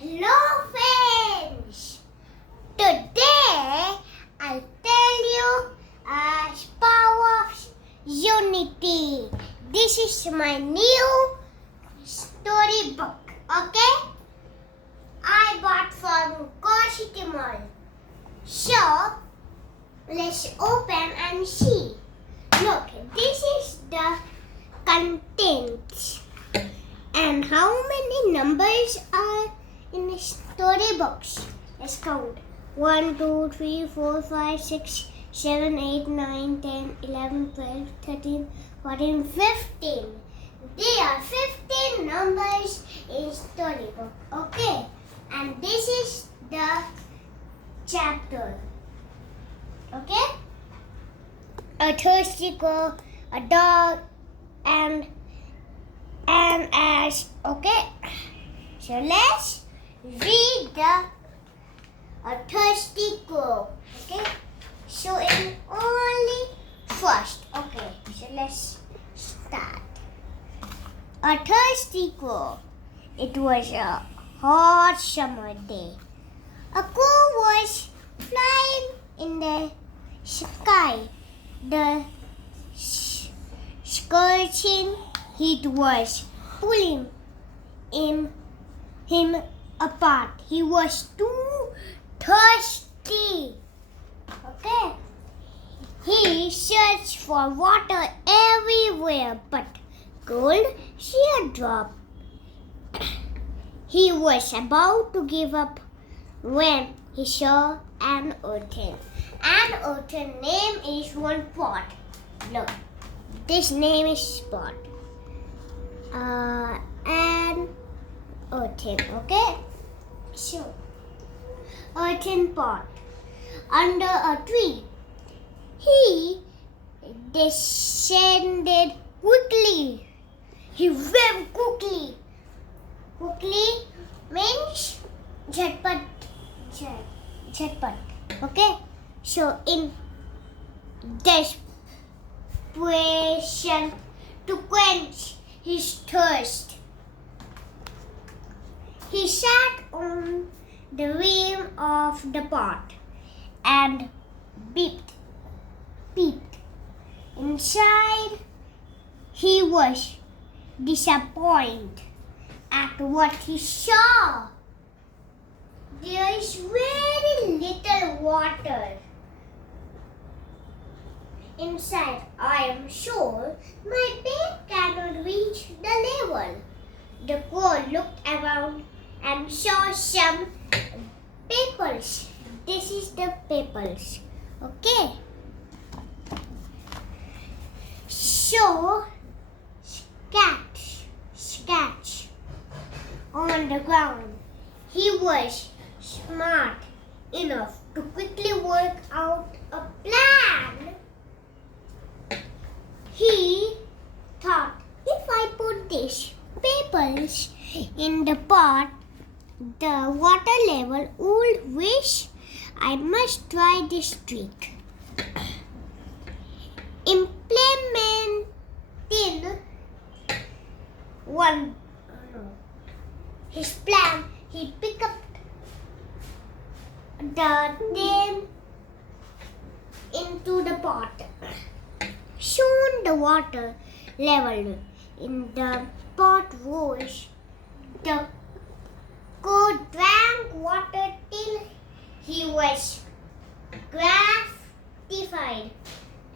Hello friends! Today I'll tell you power of unity. This is my new story book, okay? I bought from City Mall. So let's open and see. Look, this is the contents. And how many numbers are in the storybooks? Let's count. 1, 2, 3, 4, 5, 6, 7, 8, 9, 10, 11, 12, 13, 14, 15. There are 15 numbers in storybook. Okay? And this is the chapter. Okay? A thirsty girl, a dog, and an ass. Okay? So let's read a thirsty girl. Okay? So in only first. Okay, so let's start. A thirsty girl. It was a hot summer day. A crow was flying in the sky. The scorching heat was pulling him apart. He was too thirsty. Okay? He searched for water everywhere but could see a drop. He was about to give up when he saw an ocean. An ocean name is one pot. Look, this name is Spot. An ocean, okay? So, ocean pot under a tree. He descended quickly. He ran quickly. Quickly means jhatpat. Okay? So in desperation to quench his thirst, he sat on the rim of the pot and peeped. Inside, he was disappointed at what he saw. There is very little water inside. I am sure my paint cannot reach the level. The crow looked around and saw some pebbles. This is the pebbles. Okay. So, scratch on the ground. He was smart enough to quickly work out a plan. He thought, if I put these pebbles in the pot, the water level would rise. I must try this trick. Implementing his plan, he picked up the name into the pot. Soon the water level in the pot rose. The crow drank water till he was gratified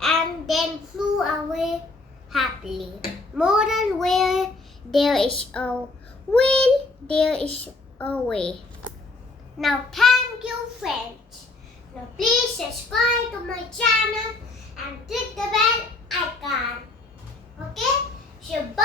and then flew away happily. Moral: where there is a will, there is a way. Now thank you friends. Now please subscribe to my channel and click the bell icon. Okay? So bye.